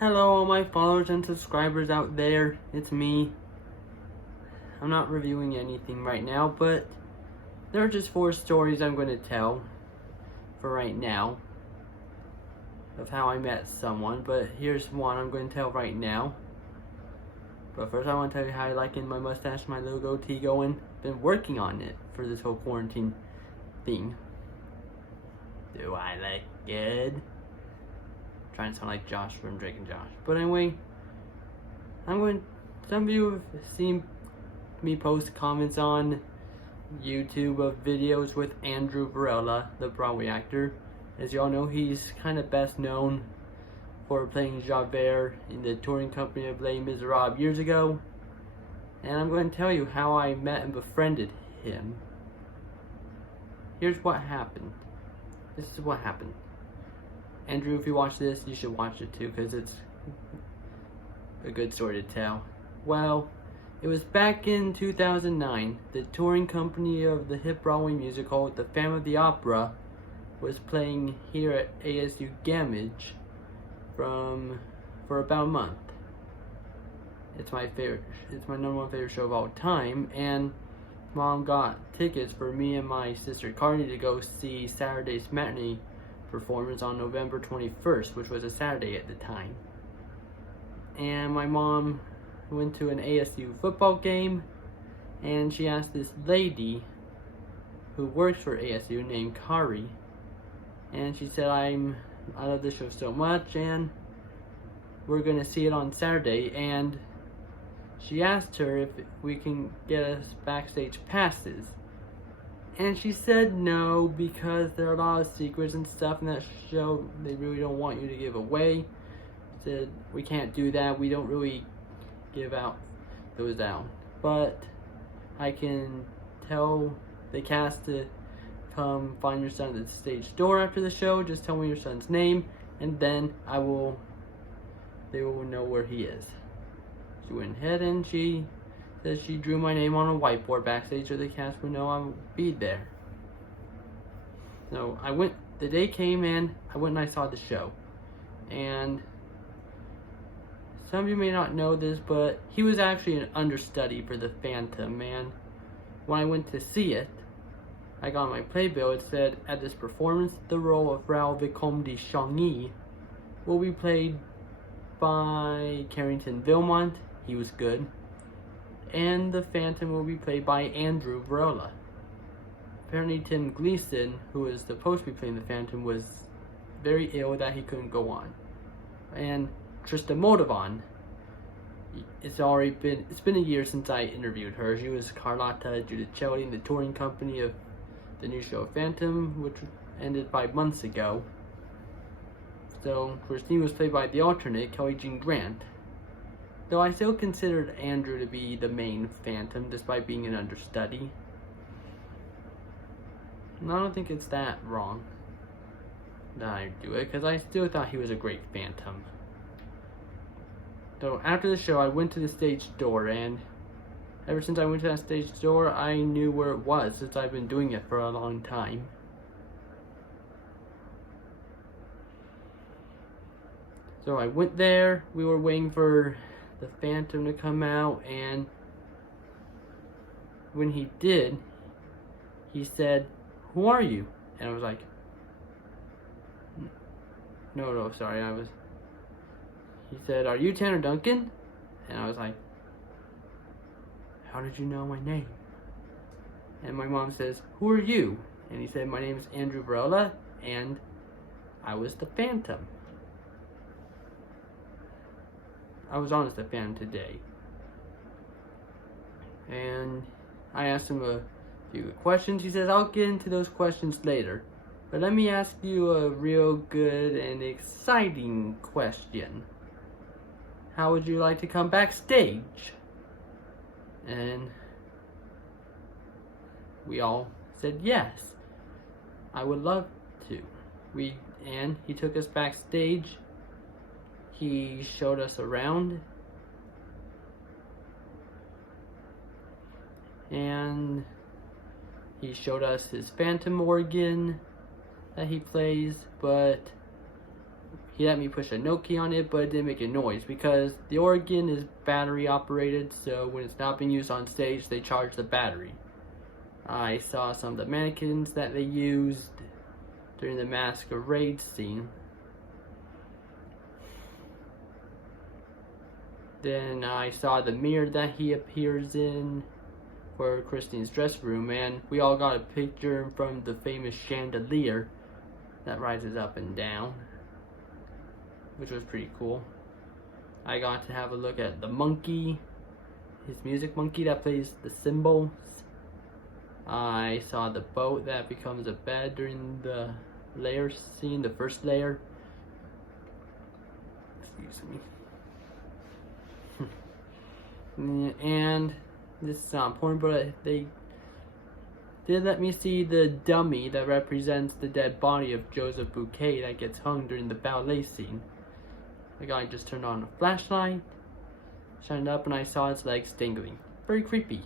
Hello all my followers and subscribers out there, it's me. I'm not reviewing anything right now, but there are just 4 stories I'm going to tell for right now of how I met someone, but here's one I'm going to tell right now. But first I want to tell you how I like my mustache, my little goatee going. Been working on it for this whole quarantine thing. Do I look good? Trying to sound like Josh from Drake and Josh. But anyway, some of you have seen me post comments on YouTube of videos with Andrew Varela, the Broadway actor. As you all know, he's kind of best known for playing Javert in the touring company of Les Miserables years ago. And I'm going to tell you how I met and befriended him. Here's what happened. This is what happened. Andrew, if you watch this, you should watch it too, because it's a good story to tell. Well, it was back in 2009. The touring company of the hit Broadway musical, The Phantom of the Opera, was playing here at ASU Gamage for about a month. It's my number 1 favorite show of all time, and Mom got tickets for me and my sister Carney to go see Saturday's matinee performance on November 21st, which was a Saturday at the time. And my mom went to an ASU football game, and she asked this lady who works for ASU named Kari, and she said, I love this show so much, and we're gonna see it on Saturday. And she asked her if we can get us backstage passes. And she said no, because there are a lot of secrets and stuff in that show they really don't want you to give away. Said, we can't do that, we don't really give those out. But I can tell the cast to come find your son at the stage door after the show. Just tell me your son's name, and then they will know where he is. She went ahead and she said she drew my name on a whiteboard backstage so the cast would know I would be there. So the day came and I went and I saw the show. And some of you may not know this, but he was actually an understudy for the Phantom. And when I went to see it, I got on my playbill, it said, at this performance, the role of Raoul Vicomte de Chagny will be played by Carrington Vilmont. He was good. And the Phantom will be played by Andrew Varela. Apparently Tim Gleason, who was supposed to be playing the Phantom, was very ill that he couldn't go on. And Trista Motivon, it's been a year since I interviewed her. She was Carlotta Giudicelli in the touring company of the new show Phantom, which ended 5 months ago. So Christine was played by the alternate, Kelly Jean Grant. Though I still considered Andrew to be the main Phantom, despite being an understudy. And I don't think it's that wrong that I do it, because I still thought he was a great Phantom. So after the show, I went to the stage door, and ever since I went to that stage door, I knew where it was, since I've been doing it for a long time. So I went there, we were waiting for the Phantom to come out, and when he did, he said, "Who are you?" And I was like, no, sorry, he said, "Are you Tanner Duncan?" And I was like, "How did you know my name?" And my mom says, "Who are you?" And he said, "My name is Andrew Varela, and I was the Phantom." I was honest the Phantom today. And I asked him a few questions. He says, "I'll get into those questions later. But let me ask you a real good and exciting question. How would you like to come backstage?" And we all said yes. I would love to. And he took us backstage. He showed us around, and he showed us his Phantom organ that he plays, but he let me push a note key on it, but it didn't make a noise because the organ is battery operated, so when it's not being used on stage, they charge the battery. I saw some of the mannequins that they used during the masquerade scene. Then I saw the mirror that he appears in for Christine's dress room, and we all got a picture from the famous chandelier that rises up and down, which was pretty cool. I got to have a look at the monkey, his music monkey that plays the cymbals. I saw the boat that becomes a bed during the layer scene, the first layer. Excuse me. And this is not important, but they did let me see the dummy that represents the dead body of Joseph Bouquet that gets hung during the ballet scene. The guy just turned on a flashlight, shined up, and I saw its legs dangling. Very creepy.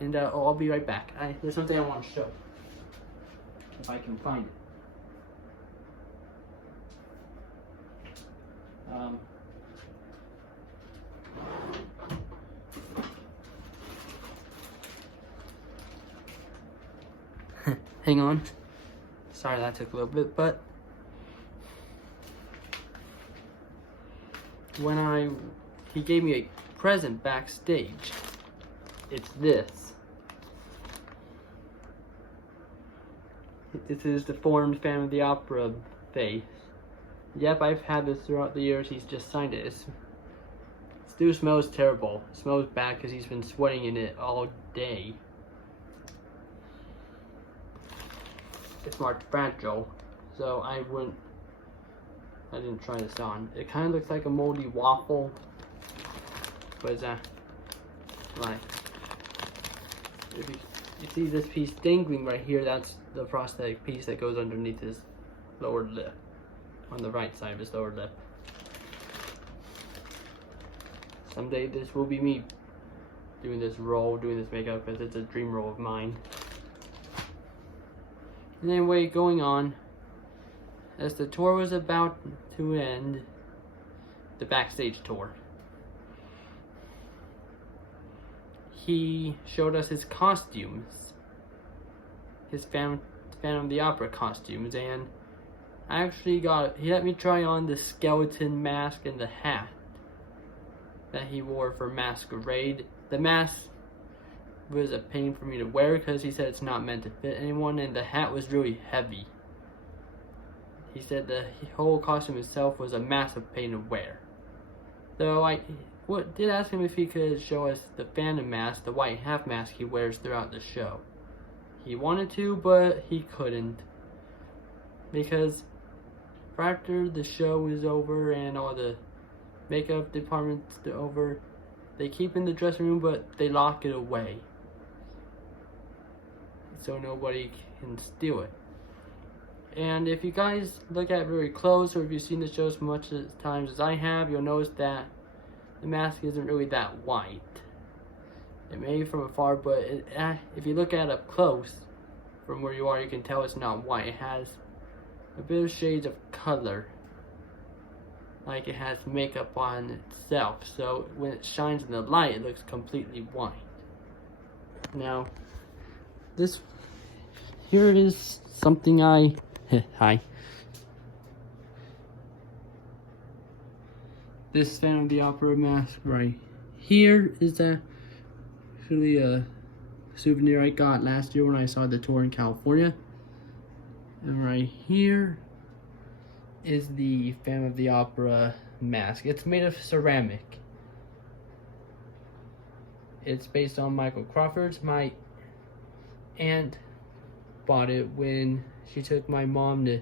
And I'll be right back. There's something I want to show, if I can find it. Hang on. Sorry that took a little bit, but he gave me a present backstage. It's this. This is the formed Phantom of the Opera face. Yep, I've had this throughout the years. He's just signed it. This dude smells terrible. It smells bad because he's been sweating in it all day. It's marked fragile, so I didn't try this on. It kind of looks like a moldy waffle, but it's like, if you see this piece dangling right here, that's the prosthetic piece that goes underneath his lower lip, on the right side of his lower lip. Someday this will be me doing this role, doing this makeup, because it's a dream role of mine. And anyway, going on, as the tour was about to end, the backstage tour, he showed us his costumes, his Phantom of the Opera costumes, and he let me try on the skeleton mask and the hat that he wore for Masquerade. The mask was a pain for me to wear because he said it's not meant to fit anyone, and the hat was really heavy. He said the whole costume itself was a massive pain to wear. Though I did ask him if he could show us the Phantom mask, the white half mask he wears throughout the show. He wanted to, but he couldn't, because after the show is over and all the makeup department's over, they keep in the dressing room, but they lock it away so nobody can steal it. And if you guys look at it very close, or if you've seen the show as much times as I have, you'll notice that the mask isn't really that white. It may be from afar, but if you look at it up close, from where you are, you can tell it's not white. It has a bit of shades of color, like it has makeup on itself, so when it shines in the light, it looks completely white. Now, here is something hi. This Phantom of the Opera mask right here is actually a souvenir I got last year when I saw the tour in California. And right here is the Phantom of the Opera mask. It's made of ceramic. It's based on Michael Crawford's. My aunt bought it when she took my mom to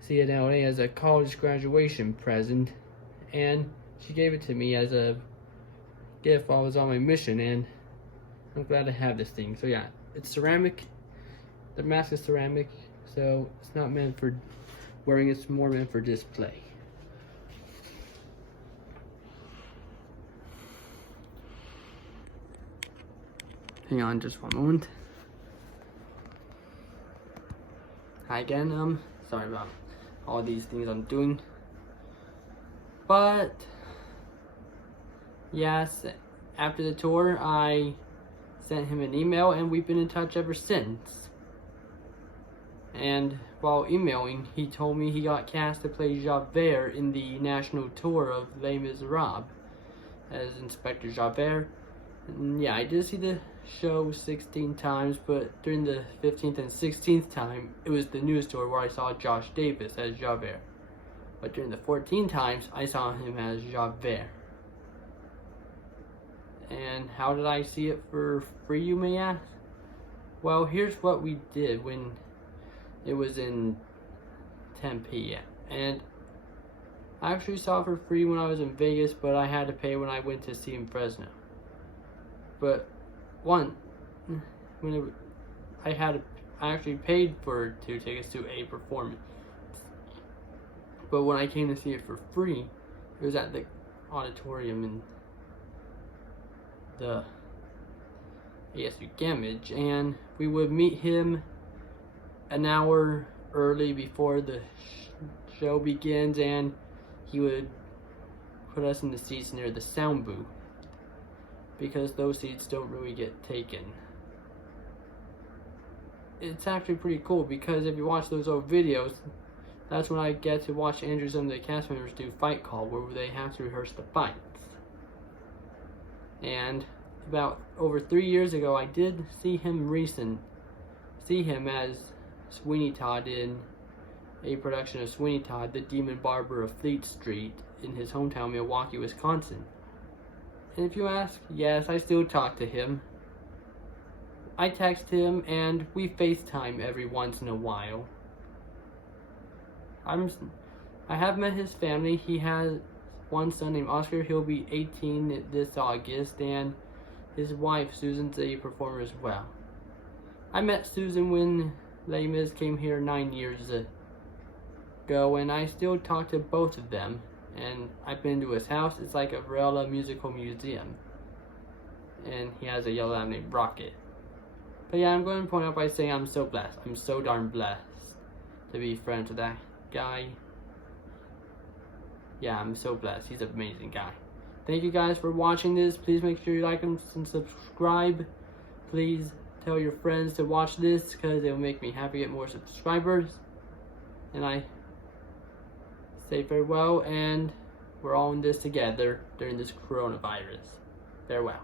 see it in LA as a college graduation present, and she gave it to me as a gift while I was on my mission, and I'm glad to have this thing. So yeah, it's ceramic. The mask is ceramic, so it's not meant for wearing, it's more meant for display. Hang on just one moment. Hi again, sorry about all these things I'm doing. But yes, after the tour, I sent him an email, and we've been in touch ever since. And while emailing, he told me he got cast to play Javert in the national tour of Les Miserables as Inspector Javert. And yeah, I did see the show 16 times, but during the 15th and 16th time, it was the news tour where I saw Josh Davis as Javert. But during the 14 times, I saw him as Javert. And how did I see it for free, you may ask? Well, here's what we did when it was in Tempe. And I actually saw it for free when I was in Vegas, but I had to pay when I went to see him in Fresno. But I actually paid for 2 tickets to a performance. But when I came to see it for free, it was at the auditorium in the ASU Gamage, and we would meet him an hour early before the show begins, and he would put us in the seats near the sound booth, because those seats don't really get taken. It's actually pretty cool, because if you watch those old videos, that's when I get to watch Andrew and some of the cast members do fight call, where they have to rehearse the fights. And about over 3 years ago, I did see him as Sweeney Todd in a production of Sweeney Todd, the Demon Barber of Fleet Street, in his hometown, Milwaukee, Wisconsin. And if you ask, yes, I still talk to him. I text him, and we FaceTime every once in a while. I have met his family. He has one son named Oscar. He'll be 18 this August, and his wife, Susan's a performer as well. I met Susan when Les Mis came here 9 years ago, and I still talk to both of them. And I've been to his house. It's like a Varela musical museum. And he has a yellow lamb named Rocket. But yeah, I'm going to point out by saying I'm so blessed. I'm so darn blessed to be friends with that guy. Yeah, I'm so blessed. He's an amazing guy. Thank you guys for watching this. Please make sure you like and subscribe. Please tell your friends to watch this, because it will make me happy to get more subscribers. And I say farewell, and we're all in this together during this coronavirus. Farewell.